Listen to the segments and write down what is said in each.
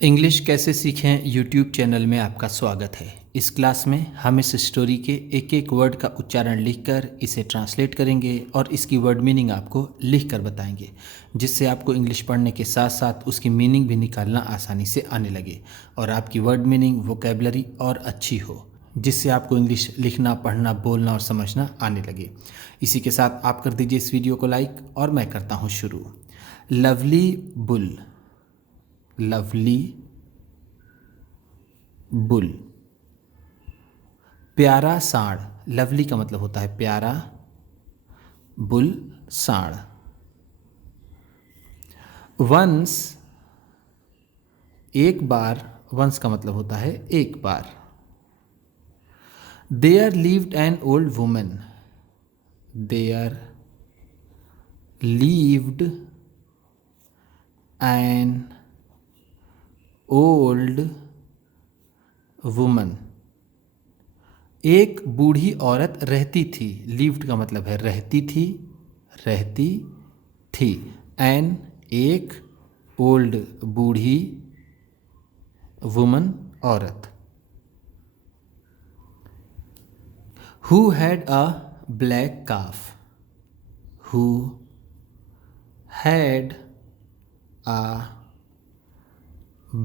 English कैसे सीखें YouTube channel में आपका स्वागत है। इस क्लास में हम इस स्टोरी के एक एक वर्ड का उच्चारण लिखकर इसे ट्रांसलेट करेंगे और इसकी वर्ड मीनिंग आपको लिख कर बताएंगे, जिससे आपको इंग्लिश पढ़ने के साथ साथ उसकी मीनिंग भी निकालना आसानी से आने लगे और आपकी वर्ड मीनिंग वोकेबलरी और अच्छी हो, जिससे आपको इंग्लिश लिखना, पढ़ना, बोलना और समझना आने लगे। इसी के साथ आप कर दीजिए इस वीडियो को लाइक और मैं करता हूँ शुरू। Lovely bull, lovely bull. प्यारा सांड, लवली का मतलब होता है प्यारा, बुल सांड। वंस, एक बार, वंस का मतलब होता है एक बार। There lived an old woman, there lived an old woman, एक बूढ़ी औरत रहती थी। lived का मतलब है रहती थी, रहती थी। an, एक, old, बूढ़ी, woman, औरत। who had a black calf, who had a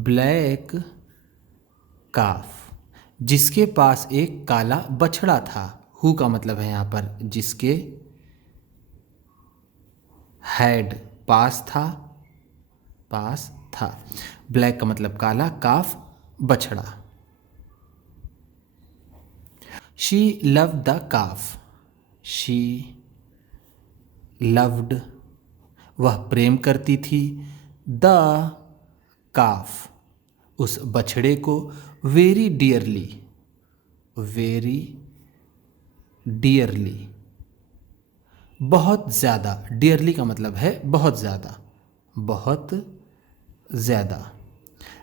black calf, जिसके पास एक काला बछड़ा था। हु का मतलब है यहाँ पर जिसके, हैड पास था, पास था। ब्लैक का मतलब काला, काफ बछड़ा। She loved the calf, she loved, वह प्रेम करती थी, द काफ, उस बछड़े को, वेरी डियरली, वेरी डियरली, बहुत ज़्यादा। डियरली का मतलब है बहुत ज़्यादा, बहुत ज़्यादा।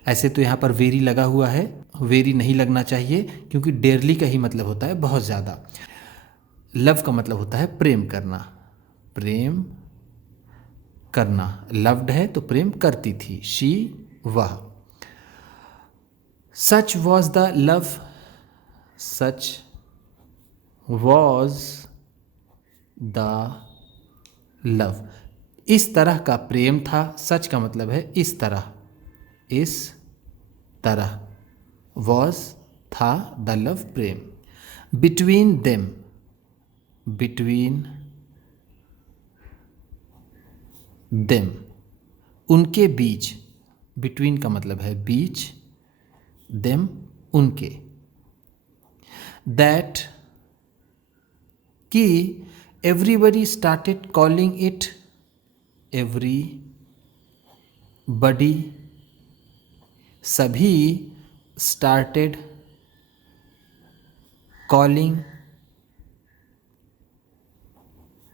ऐसे तो यहाँ पर वेरी लगा हुआ है, वेरी नहीं लगना चाहिए क्योंकि डियरली का ही मतलब होता है बहुत ज़्यादा। लव का मतलब होता है प्रेम करना, प्रेम करना। लव्ड है तो प्रेम करती थी, शी, वह। सच was the love, such was the love, इस तरह का प्रेम था। सच का मतलब है इस तरह, इस तरह। वॉज था, द लव प्रेम। बिटवीन देम, बिटवीन देम, उनके बीच। बिटवीन का मतलब है बीच, देम उनके। दैट, कि everybody started calling it, every body, सभी, स्टार्टेड कॉलिंग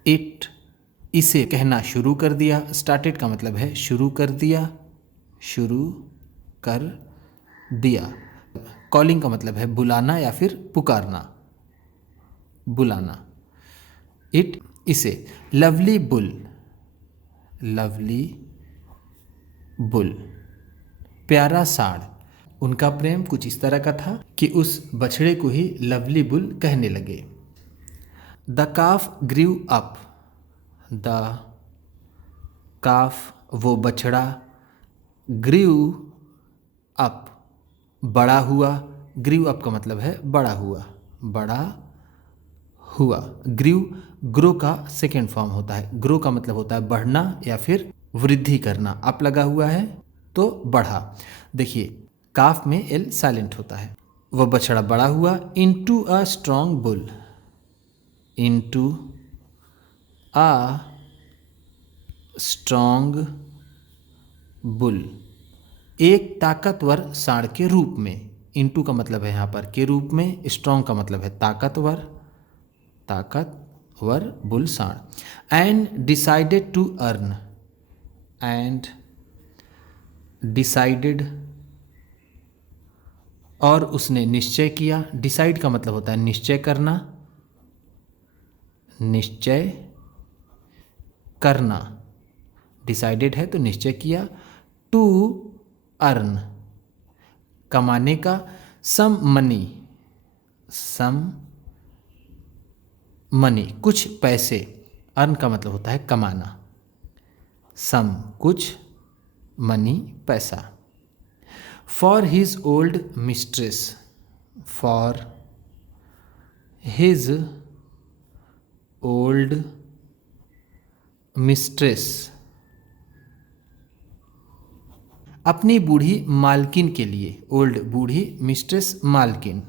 इट, इसे कहना शुरू कर दिया। स्टार्टेड का मतलब है शुरू कर दिया, शुरू कर दिया। कॉलिंग का मतलब है बुलाना या फिर पुकारना, बुलाना। इट, इसे। लवली बुल, लवली बुल, प्यारा सांड। उनका प्रेम कुछ इस तरह का था कि उस बछड़े को ही लवली बुल कहने लगे। The calf grew up, the काफ, वो बछड़ा, ग्रीव अप, बड़ा हुआ। ग्रीव अप का मतलब है बड़ा हुआ, बड़ा हुआ। ग्रीव, ग्रो का सेकेंड फॉर्म होता है। ग्रो का मतलब होता है बढ़ना या फिर वृद्धि करना। अप लगा हुआ है तो बढ़ा। देखिए काफ में एल साइलेंट होता है। वह बछड़ा बड़ा हुआ। Into a strong bull, into a strong bull, एक ताकतवर सांड के रूप में। इनटू का मतलब है यहाँ पर के रूप में, स्ट्रॉन्ग का मतलब है ताकतवर, ताकतवर बुल सांड। And decided to earn, and decided, और उसने निश्चय किया। डिसाइड का मतलब होता है निश्चय करना, निश्चय करना। डिसाइडेड है तो निश्चय किया। टू अर्न, कमाने का, सम मनी कुछ पैसे, अर्न का मतलब होता है कमाना, सम कुछ, मनी पैसा। For his old mistress, for his old mistress, अपनी बूढ़ी मालकिन के लिए, ओल्ड बूढ़ी, मिस्ट्रेस मालकिन,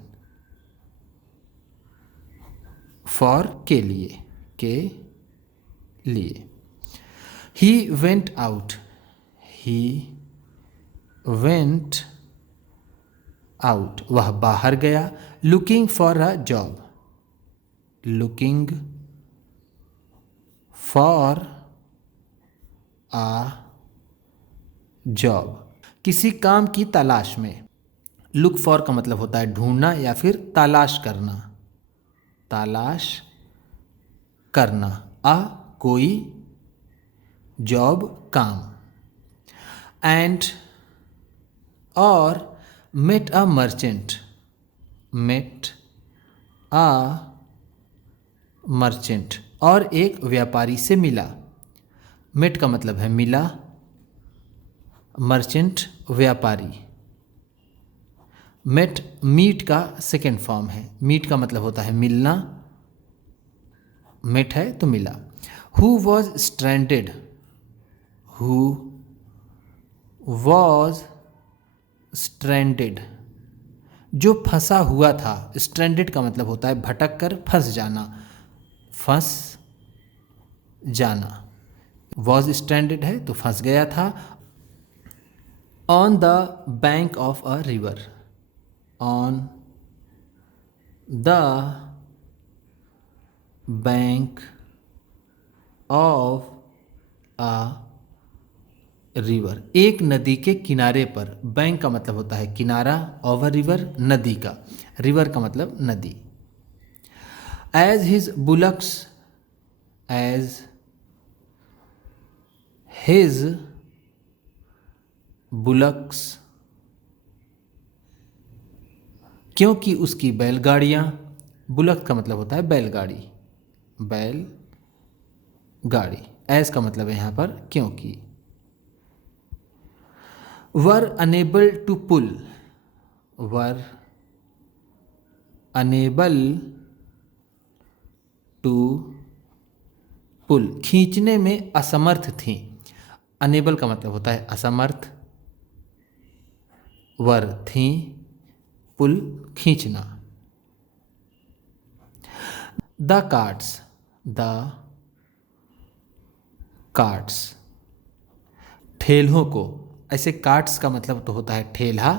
फॉर के लिए। He went out, he went out, वह बाहर गया, looking for a job, looking for a job, किसी काम की तलाश में। लुक फॉर का मतलब होता है ढूंढना या फिर तलाश करना, तलाश करना, कोई, जॉब काम। एंड और met a merchant, met a merchant, और एक व्यापारी से मिला। मेट का मतलब है मिला, मर्चेंट व्यापारी। मेट मीट का सेकेंड फॉर्म है, मीट का मतलब होता है मिलना, मेट है तो मिला। Who was stranded, who was stranded, जो फंसा हुआ था। स्ट्रैंडेड का मतलब होता है भटक कर फंस जाना, फंस जाना। वॉज स्ट्रैंडेड है तो फंस गया था। On the bank of a river, on the bank of a river, एक नदी के किनारे पर। बैंक का मतलब होता है किनारा, ऑफ अ रिवर नदी का, रिवर का मतलब नदी। As his bullocks, as his bullocks, क्योंकि उसकी बैलगाड़ियाँ, बुलक का मतलब होता है बैलगाड़ी, बैल गाड़ी। एज का मतलब है यहाँ पर क्योंकि। Were unable to pull, were unable to pull, खींचने में असमर्थ थी। अनेबल का मतलब होता है असमर्थ, वर थी, पुल खींचना। द कार्ट्स, द कार्ट्स, ठेलों को। ऐसे कार्ट्स का मतलब तो होता है ठेला,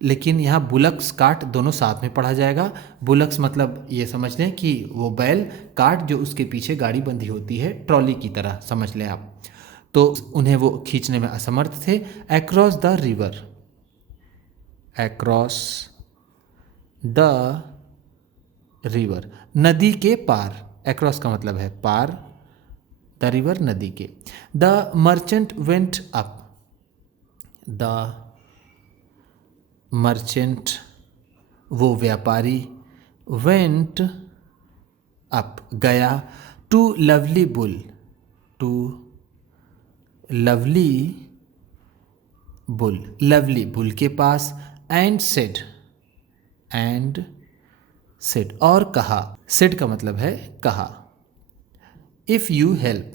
लेकिन यहाँ बुलक्स कार्ट दोनों साथ में पढ़ा जाएगा। बुलक्स मतलब ये समझ लें कि वो बैल, कार्ट जो उसके पीछे गाड़ी बंधी होती है, ट्रॉली की तरह समझ लें आप। तो उन्हें वो खींचने में असमर्थ थे। Across the river, across the river, नदी के पार। अक्रॉस का मतलब है पार, द रिवर नदी के। The merchant went up, the merchant वो व्यापारी, वेंट अप गया, to lovely bull, to lovely bull, lovely bull के पास। एंड सेड, एंड सेड और कहा। सेड का मतलब है कहा। If you help,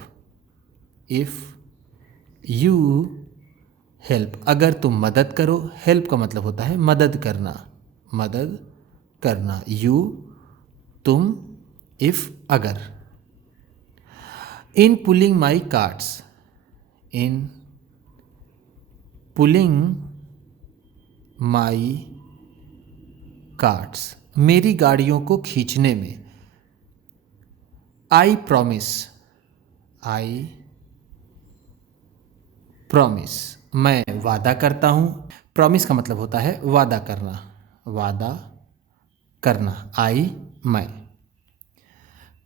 if you help, अगर तुम मदद करो। हेल्प का मतलब होता है मदद करना, मदद करना। यू तुम, इफ़ अगर। In pulling my carts, in pulling my carts, मेरी गाड़ियों को खींचने में। आई प्रॉमिस, आई प्रॉमिस, मैं वादा करता हूँ। प्रॉमिस का मतलब होता है वादा करना, वादा करना। आई मैं।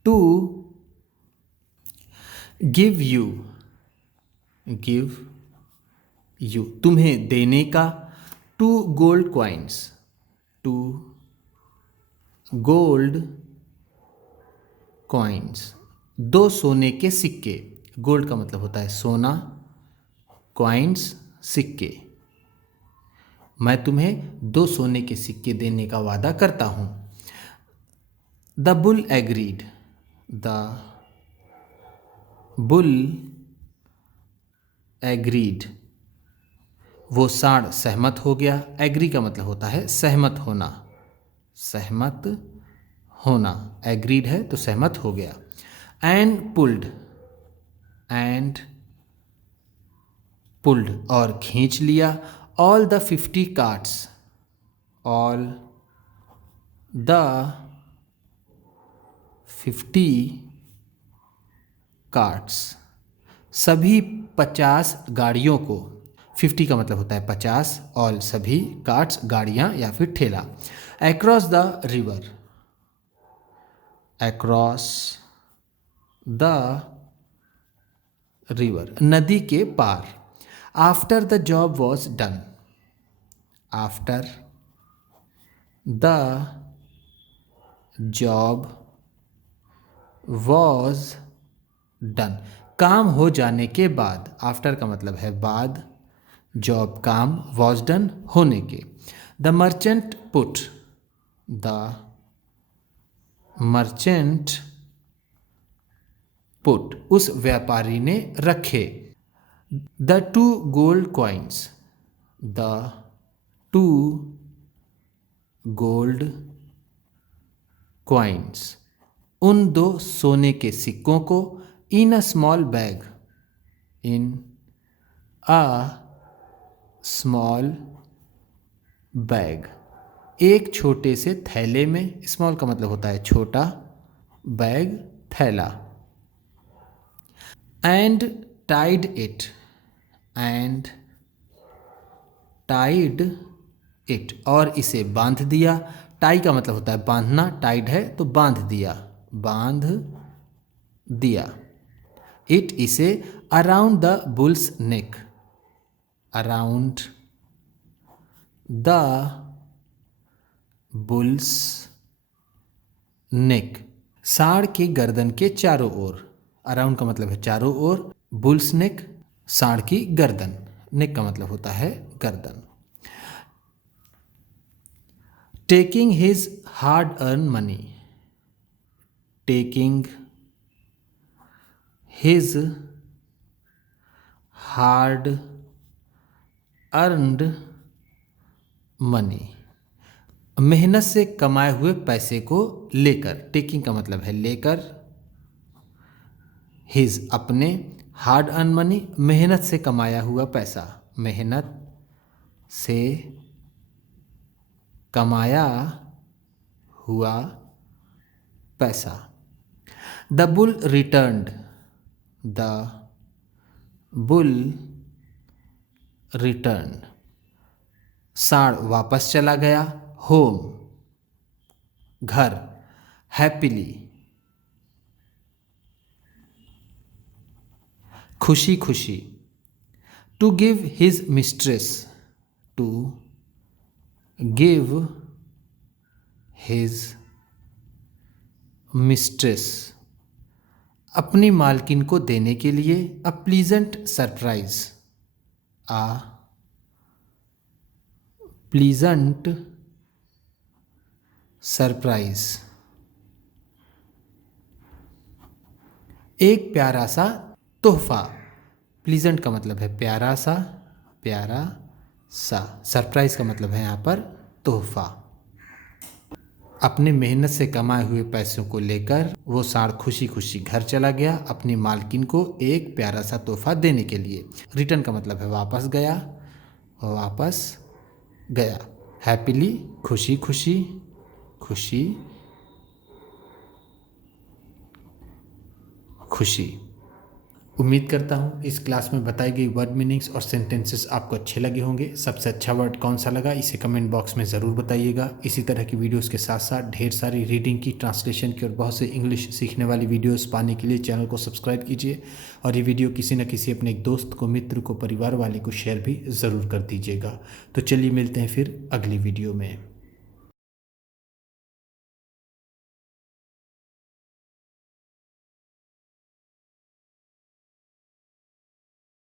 To give you, give you तुम्हें देने का, 2 gold coins, 2 gold coins, 2 सोने के सिक्के। गोल्ड का मतलब होता है सोना, कॉइन्स सिक्के। मैं तुम्हें 2 सोने के सिक्के देने का वादा करता हूँ। The bull agreed, the bull agreed, वो सांड सहमत हो गया। एग्री का मतलब होता है सहमत होना, सहमत होना। एग्रीड है तो सहमत हो गया। एंड पुल्ड, एंड पुल्ड और खींच लिया। All the 50 carts, all the 50 carts, सभी 50 गाड़ियों को। 50 का मतलब होता है 50, ऑल सभी, कार्ट्स गाड़ियाँ या फिर ठेला। Across the river, across the river, नदी के पार। After the job was done, after the job was done, काम हो जाने के बाद। आफ्टर का मतलब है बाद, जॉब काम, वॉज डन होने के। The merchant put, the merchant put, उस व्यापारी ने रखे। The 2 gold coins, the 2 gold coins, उन 2 सोने के सिक्कों को। In a small bag, in a small bag, एक छोटे से थैले में। स्मॉल का मतलब होता है छोटा, बैग थैला। And tied it, and tied it, और इसे बांध दिया। टाई का मतलब होता है बांधना, टाइड है तो बांध दिया, बांध दिया। इट, इसे। Around the bull's neck, around the bull's neck, सांड के गर्दन के चारों ओर। अराउंड का मतलब है चारों ओर, बुल्स नेक सांड की गर्दन, नेक का मतलब होता है गर्दन। Taking his hard earn money, taking his hard earned money, मेहनत से कमाए हुए पैसे को लेकर। टेकिंग का मतलब है लेकर, हिज अपने, हार्ड अर्न मनी मेहनत से कमाया हुआ पैसा, मेहनत से कमाया हुआ पैसा। The bull returned, the bull return, सांड वापस चला गया। होम, घर। हैप्पीली, खुशी खुशी। To give his mistress, to give his mistress, अपनी मालकिन को देने के लिए। A pleasant surprise, a pleasant surprise, एक प्यारा सा तोहफा। प्लीजेंट का मतलब है प्यारा सा, प्यारा सा। सरप्राइज का मतलब है यहाँ पर तोहफा। अपने मेहनत से कमाए हुए पैसों को लेकर वो सांड खुशी खुशी घर चला गया अपनी मालकिन को एक प्यारा सा तोहफा देने के लिए। रिटर्न का मतलब है वापस गया, वापस गया। हैप्पीली, खुशी खुशी, खुशी खुशी। उम्मीद करता हूँ इस क्लास में बताई गई वर्ड मीनिंग्स और सेंटेंसेस आपको अच्छे लगे होंगे। सबसे अच्छा वर्ड कौन सा लगा इसे कमेंट बॉक्स में ज़रूर बताइएगा। इसी तरह की वीडियोस के साथ साथ ढेर सारी रीडिंग की, ट्रांसलेशन की और बहुत से इंग्लिश सीखने वाली वीडियोस पाने के लिए चैनल को सब्सक्राइब कीजिए और ये वीडियो किसी न किसी अपने एक दोस्त को, मित्र को, परिवार वाले को शेयर भी ज़रूर कर दीजिएगा। तो चलिए मिलते हैं फिर अगली वीडियो में।